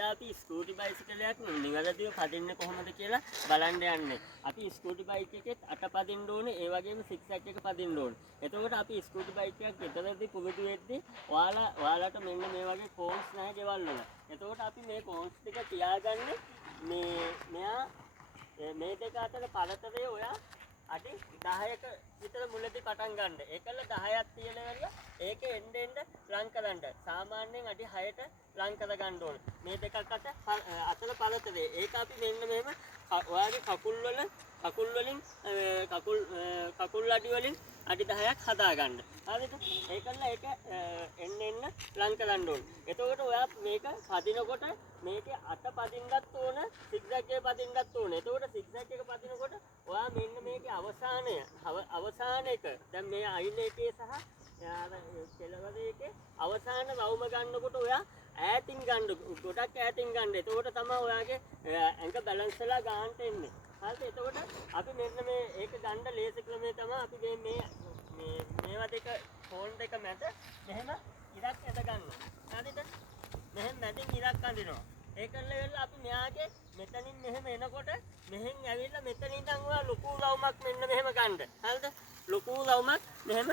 අද අපි ස්කූටි බයිසිකලයක් නිවැරදිව පදින්න කොහොමද කියලා බලන්න යන්නේ. අපි ස්කූටි බයික් එකෙත් අට පදින්න ඕනේ, ඒ වගේම සික්සැක් එක පදින්න ඕනේ. එතකොට අපි ස්කූටි බයික් එකක් ගෙදරදී පුරුදු වෙද්දී ඔයාලට මෙන්න මේ වගේ කෝන්ස් නැහැ ගෙවල් වල. එතකොට අපි මේ කෝන්ස් ටික තියාගන්නේ මෙයා මේ දෙක අතර පළතරේ ඔයා අඩි 10ක විතර මුලදී පටන් ගන්න. ඒකල 10ක් තියලා ඒකේ එන්න ලං කරන්න. සාමාන්‍යයෙන් අඩි 6ට ලං කර ගන්න ඕනේ. මේ දෙකක් අතර පළතරේ. ඒක අපි මෙන්න මෙහෙම ඔයාගේ කකුල් අඩි වලින් අඩි 10ක් හදා ගන්න. හරිද? ඒකල ඒක එන්න ලං කරන්න ඕනේ. එතකොට ඔයා මේක පදිනකොට මේකේ අත පදින්නත් ඕන, සිග්සැග් එක පදින්නත් ඕන. එතකොට සිග්සැග් එක පදිනකොට ඔයා මෙන්න මේකේ අවසාන එක දැන් මේ අයින එකේ සහ කෙළවර එකේ අවසාන වවුම ගන්නකොට ඔයා ඈතින් ගන්න, ගොඩක් ඈතින් ගන්න. එතකොට තමයි ඔයාගේ ඇඟ බැලන්ස් වෙලා ගන්නට එන්නේ. හරිද? එතකොට අපි මෙන්න මේ ඒක ගන්න ලේසි ක්‍රමය තමයි අපි මේවා දෙක ෆෝන් දෙක මැද මෙහෙම ඉරක් ඇද ගන්නවා. හරිද? මෙහෙම මැදින් ඉරක් අඳිනවා. ඒකල්ල වෙලා අපි මෙයාගේ මෙතනින් මෙහෙම එනකොට මෙහෙන් ඇවිල්ලා මෙතන ඉඳන් ඔයා ලොකු රවුමක් මෙන්න මෙහෙම ගන්න. හරිද? ලොකු රවුමක් මෙහෙම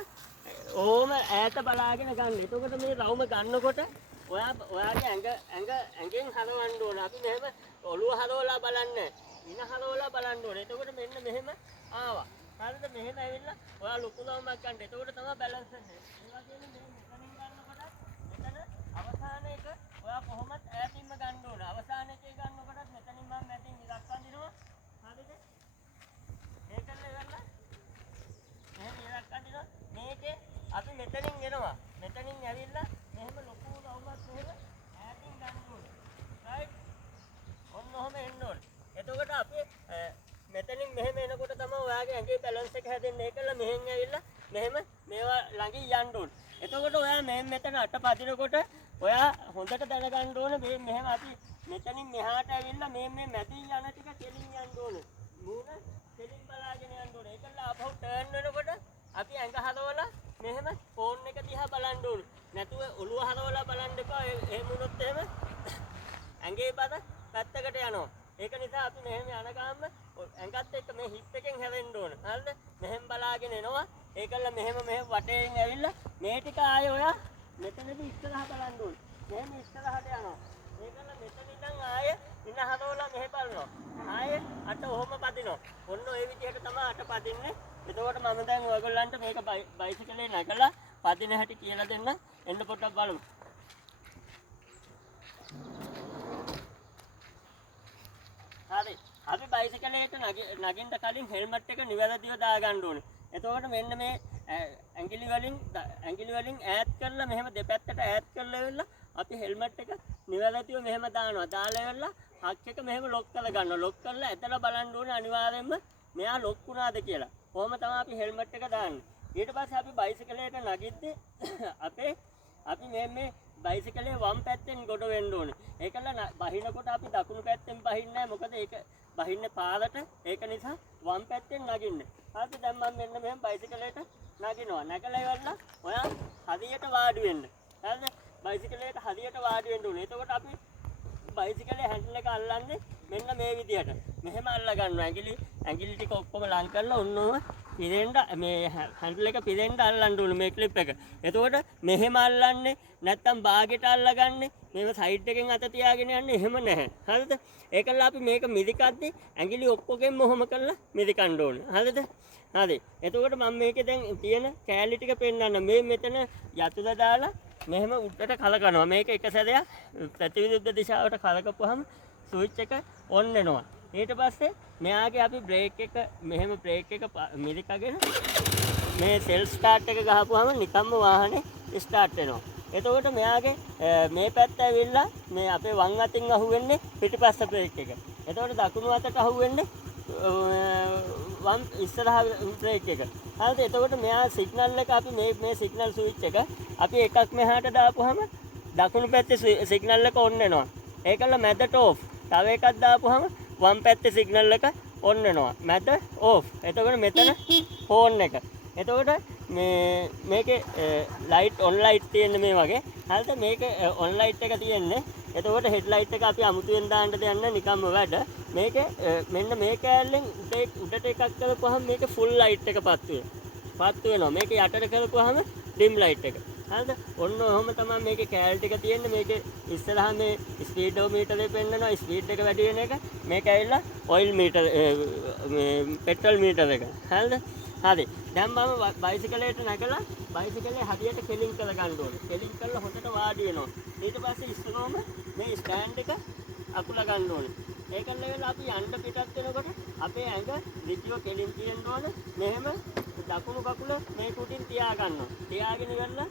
ඕම ඈත බලාගෙන ගන්න. එතකොට මේ රවුම ගන්නකොට ඔයාගේ ඇඟෙන් හරවන්න ඕන. අපි මෙහෙම ඔළුව හරවලා බලන්නේ. ඉන හරවලා බලන්න ඕනේ. එතකොට මෙන්න මෙහෙම ආවා. හරිද? මෙහෙම ඇවිල්ලා ඔයා ලොකු රවුමක් ගන්න. එතකොට තමයි බැලන්ස් වෙන්නේ. ඒ වගේම මෙතනින් ගන්නකොට මෙතන අවසාන එක ඔයා කොහොමද ඈතින්ම ගන්න ඕන. අවසාන එකේ ගන්නකොටත් මෙතනින් මම මැදින් ඉරක් අඳිනවා. හරිද? මේකල්ල ඉවරලා මෙහෙම ඉරක් අඳිනවා. මේකේ අපි මෙතනින් එනවා. මෙතනින් ඇවිල්ලා මෙහෙම ලොකු රවුමක් මෙහෙම ඈතින් ගන්න ඕනේ. රයිට්? ඔන්න ඔහම එන්න ඕනේ. එතකොට අපි මෙතනින් මෙහෙම එනකොට තමයි ඔයාගේ ඇඟේ බැලන්ස් එක හැදෙන්නේ. ඒකල්ල මෙහෙන් ඇවිල්ලා මෙහෙම මේවා ළඟින් යන්න ඕනේ. එතකොට ඔයා මෙතන අට පදිනකොට ඔයා හොඳට දැනගන්න ඕනේ මෙහෙම අපි මෙතනින් මෙහාට ඇවිල්ලා මේ මැදින් යන ටික කෙලින් යන්න ඕනේ. මූණ කෙලින් බලාගෙන යන්න ඕනේ. ඒකල්ල ආපහු ටර්න් වෙනකොට අපි ඇඟ හරවලා මෙහෙම ෆෝන් එක දිහා බලන්න ඕනේ. නැතුව ඔළුව හරවලා බලන්න එපා. එහෙම වුණොත් එහෙම ඇඟේ බර පැත්තකට යනවා. ඒක නිසා අපි මෙහෙම යන ගාම ඇඟත් එක්ක මේ හිප් එකෙන් හැරෙන්න ඕන. හරිද? මෙහෙම බලාගෙන එනවා. ඒකල්ල මෙහෙම වටේන් ඇවිල්ලා මේ ටික ආයේ ඔයා මෙතනදී ඉස්සරහ බලන්න ඕනේ. මෙහෙම ඉස්සරහට යනවා. ඒකල්ල මෙතන ඉඳන් ආයේ ඉන හරවලා මෙහෙ බලනවා. ආයේ අට ඔහොම පදිනවා. ඔන්න ඔය විදිහට තමයි අට පදින්නේ. එතකොට මම දැන් ඔයගොල්ලන්ට මේක බයිසිකලේ නැගලා පදින හැටි කියලා දෙන්න. එන්න පොඩ්ඩක් බලමු. හරි. අපි බයිසිකලයට නගින්න කලින් හෙල්මට් එක නිවැරදිව දාගන්න ඕනේ. එතකොට මෙන්න මේ ඇඟිලි වලින් ඈත් කරලා මෙහෙම දෙපැත්තට ඈත් කරලා ඉවරලා අපි හෙල්මට් එක නිවැරදිව මෙහෙම දානවා. දාලා ඉවරලා හක් එක මෙහෙම ලොක් කරලා ගන්නවා. ලොක් කරලා ඇදලා බලන්න ඕනේ අනිවාර්යයෙන්ම මෙයා ලොක් වුණාද කියලා. කොහොම තමයි අපි හෙල්මට් එක දාන්නේ. ඊට පස්සේ අපි බයිසිකලයට නගිද්දී අපි මේ බයිසිකලේ වම් පැත්තෙන් ගොඩ වෙන්න ඕනේ. ඒකල බහිනකොට අපි දකුණු පැත්තෙන් බහින්නේ නැහැ. මොකද ඒක බහින්නේ පාරට. ඒක නිසා වම් පැත්තෙන් නගින්න. හරිද? දැන් මම මෙන්න මෙහෙම බයිසිකලයට නගිනවා. නැගලා ඉවරලා ඔයා හරියට වාඩි වෙන්න. හරිද? බයිසිකලයට හරියට වාඩි වෙන්න ඕනේ. එතකොට අපි බයිසිකලේ හැන්ඩල් එක අල්ලන්නේ මෙන්න මේ විදිහට. මෙහෙම අල්ල ගන්නවා. ඇඟිලි ටික ඔක්කොම ලං කරලා ඔන්නෝම පිරෙන්න මේ හැන්ඩල් එක පිරෙන්න අල්ලන්න ඕනේ මේ ක්ලිප් එක. එතකොට මෙහෙම අල්ලන්නේ නැත්තම් බාගෙට අල්ලගන්නේ මේව සයිඩ් එකෙන් අත තියාගෙන යන්නේ එහෙම නැහැ. හරිද? ඒකල්ල අපි මේක මිරිකද්දි ඇඟිලි ඔක්කොගෙම ඔහොම කරලා මිරිකන්න ඕනේ. හරිද? හරි. එතකොට මම මේකේ දැන් තියෙන කෑලි ටික පෙන්නන්න. මේ මෙතන යතුර දාලා මෙහෙම උඩට කලකනවා. මේක එක සැරයක් ප්‍රතිවිරුද්ධ දිශාවට කලකපුවාම ස්විච් එක ඔන් වෙනවා. ඊට පස්සේ මෙයාගේ අපි බ්‍රේක් එක මෙහෙම බ්‍රේක් එක මිරිකගෙන මේ සෙල්ෆ් ස්ටාර්ට් එක ගහපුවාම නිකම්ම වාහනේ ස්ටාර්ට් වෙනවා. එතකොට මෙයාගේ මේ පැත්ත ඇවිල්ලා මේ අපේ වම් අතින් අහුවෙන්නේ පිටිපස්ස බ්‍රේක් එක. එතකොට දකුණු අතට අහුවෙන්නේ වම් ඉස්සරහා බ්‍රේක් එක. හරිද? එතකොට මෙයා සිග්නල් එක අපි මේ සිග්නල් ස්විච් එක අපි එකක් මෙහාට දාපුවාම දකුණු පැත්තේ සිග්නල් එක ඔන් වෙනවා. ඒකල මැදට ඕෆ්. තව එකක් දාපුවාම වම් පැත්තේ සිග්නල් එක ඔන් වෙනවා. මැද ඕෆ්. එතකොට මෙතන ෆෝන් එක. එතකොට මේකේ ලයිට් ඔන් ලයිට් තියෙන්නේ මේ වගේ. හරිද? මේක ඔන් ලයිට් එක තියෙන්නේ එතකොට හෙඩ්ලයිට් එක අපි අමුතුවෙන් දාන්න දෙන්න නිකම්ම වැඩ. මේකේ මෙන්න මේ කෑල්ලෙන් උඩට එකක් කරපුවාම මේක ෆුල් ලයිට් එක පත්තු වෙනවා. මේක යටට කරපුවාම ඩිම් ලයිට් එක. හරිද? ඔන්න ඔහොම තමයි මේකේ කෑල් ටික තියෙන්නේ. මේකේ ඉස්සරහා මේ ස්පීඩෝමීටරේ පෙන්නනවා ස්පීඩ් එක වැඩි වෙන එක. මේක ඇවිල්ලා ඔයිල් මීටර මේ පෙට්‍රල් මීටර එක. හරිද? හරි. දැන් මම බයිසිකලයට නැගලා බයිසිකලේ හරියට කෙලින් කරගන්න ඕනේ. කෙලින් කරලා හොඳට වාඩි වෙනවා. ඊට පස්සේ ඉස්සරහම මේ ස්ටෑන්ඩ් එක අකුල ගන්න ඕනේ. ඒකල වෙලා අපි යන්න පිටත් වෙනකොට අපේ ඇඟ ඍජුව කෙලින් තියෙන්න ඕනේ. මෙහෙම දකුණු කකුල මේ කුටින් තියා ගන්නවා. තියාගෙන ඉවරලා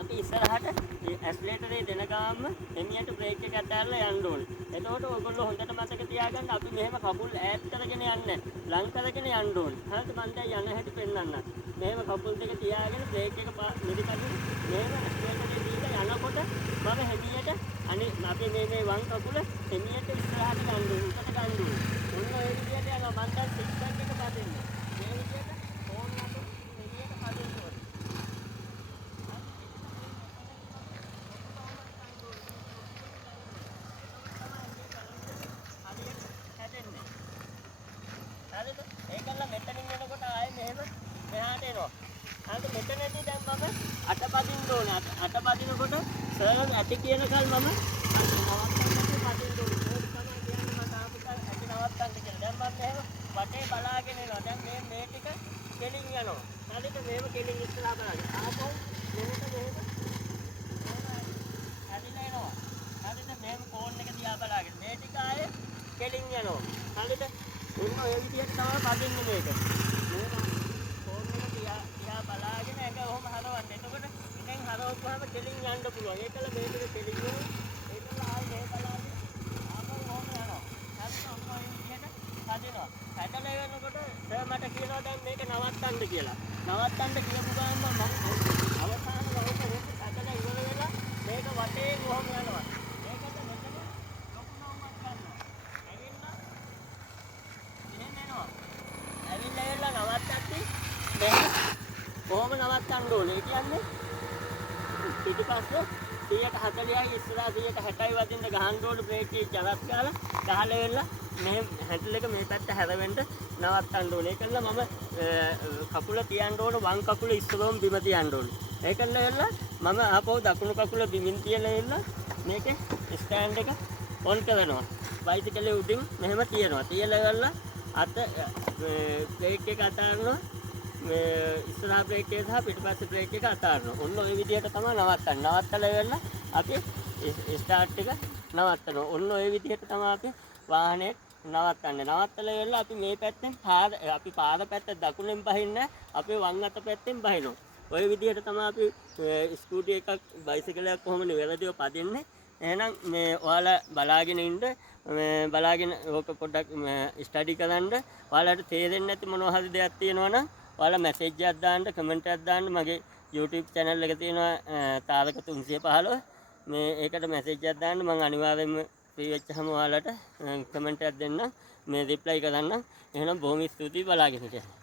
අපි ඉස්සරහට ඇස්ලේටරේ දෙන ගාම එමියට බ්‍රේක් එක අතහැරලා යන්න ඕනේ. එතකොට ඔයගොල්ලෝ හොඳට මතක තියාගන්න අපි මෙහෙම කකුල් ඈත් කරගෙන යන්නේ නැහැ. ලං කරගෙන යන්න ඕනේ. හරිද? මම දැන් යන හැටි පෙන්නන්නම්. මෙහෙම කකුල් දෙක තියාගෙන බ්‍රේක් එක මිරිකගෙන මෙහෙම ඇස්ලේටරේ දීලා යනකොට මම හෙමියට අපි මේ වම් කකුල හෙමියට ඉස්සරහට ගන්න ඕනේ. උඩට ගන්න ඕනේ. ඔන්න ඔය විදිහට යනවා. මම දැන් සික්සැක් එක පදින්නේ. මේ විදිහට ඕන් අත හෙමියට පදින්න ඕනේ. හරිද? ඒකල්ල මෙතනින් එනකොට ආයේ මෙහෙම මෙහාට එනවා. හරිද? මෙතනදී දැන් මම අත පදින්න ඕනේ. අත පදිනකොට සර්වර් ඇති කියනකල් මම නවත්තන්න පදින්න ඕනේ. ඒක තමයි කියන්නේ මට ආපුකල් ඇති නවත්තන්න කියලා. දැන් මම මෙහෙම වටේ බලාගෙන එනවා. දැන් මේ ටික කෙලින් යනවා. හරිද? මේව කෙලින් ඉස්සරහා බලන්න. ආපහු මෙහෙට ඇදිලා එනවා. හරිද? මෙහෙම ෆෝන් එක දිහා බලාගෙන මේ ටික ආයේ කෙලින් යනවා. හරිද? ඔන්න ඔය විදිහට තමයි පදින්නේ මේක. මෙහෙම ෆෝන් එක දිහා බලාගෙන ඒක ඔහොම හරවන්න. එතකොට ඉතින් හරවපුවාම කෙලින් යන්න පුළුවන්. ඒකල මේ ටික කෙලින් වෙනවා. ඒකල ආයේ මේ බලාගෙන ආපහු ඔහොම යනවා. හරිද? ඔන්න ඔය විදිහට පදිනවා. හැදලා වෙනකොට සර් මට කියනවා දැන් මේක නවත්තන්න කියලා. නවත්තන්න කියපු ගමන් මම අවසාන වහුව හැදලා ඉවර වෙලා මේක වටේ ඔහොම යනවා. ඒකට මෙතන ලොකු නවුමක් ගන්නවා. ඇවිල්ලා ඇවිල්ලා නවත්තද්දි දැන් කොහොම නවත්තන්න ඕනේ? ඒ කියන්නේ පිටිපස්සේ 140යි ඉස්සරහා 160යි වදින්න ගහන්න ඕනේ බ්‍රේක් එක ජලත් ගාලා ගහලා වෙලා මේ හැන්ඩල් එක මේ පැත්ත හැරෙන්න නවත්තන්න ඕනේ. ඒකල මම කකුල තියන්න ඕනේ වම් කකුල ඉස්සරහම බිම තියන්න ඕනේ. ඒකල වෙලා මම ආපහු දකුණු කකුල බිමින් තියලා වෙලා මේකේ ස්ටෑන්ඩ් එක ඔන් කරනවා. බයිසිකලේ උඩින් මෙහෙම තියනවා. තියලා වෙලා අත බ්‍රේක් එක අතාරනවා. ඉස්සරහා බ්‍රේක් එක සහ පිටිපස්සේ බ්‍රේක් එක අතාරනවා. ඔන්න ඔය විදිහට තමයි නවත්තන්නේ. නවත්තලා වෙලා අපි ස්ටාර්ට් එක නවත්තනවා. ඔන්න ඔය විදිහට තමයි අපි වාහනේ නවත්තන්නේ. නවත්තලා වෙලා අපි මේ පැත්තෙන් අපි පාර පැත්ත දකුණෙන් බහින්නේ අපි වම් අත පැත්තෙන් බහිනවා. ඔය විදිහට තමයි අපි ස්කූටි එකක් බයිසිකලයක් කොහොම නිවැරදිව පදින්නේ. එහෙනම් මේ ඔයාලා බලාගෙන ඉන්න බලාගෙන ඕක පොඩ්ඩක් ස්ටඩි කරන්න. ඔයාලට තේරෙන්නේ නැති මොනවා හරි දෙයක් තියෙනවා නම් ඔයාලා මැසේජ් එකක් දාන්න, කමෙන්ට් එකක් දාන්න. මගේ YouTube channel එක තියෙනවා තාරක 315. මේ ඒකට මැසේජ් එකක් දාන්න. මම අනිවාර්යයෙන්ම ෆ්‍රී වෙච්චහම ඔයාලට කමෙන්ට් එකක් දෙන්නම්. මේ රිප්ලයි කරන්න. එහෙනම් බොහොම ස්තුතියි බලාගෙන ඉන්න.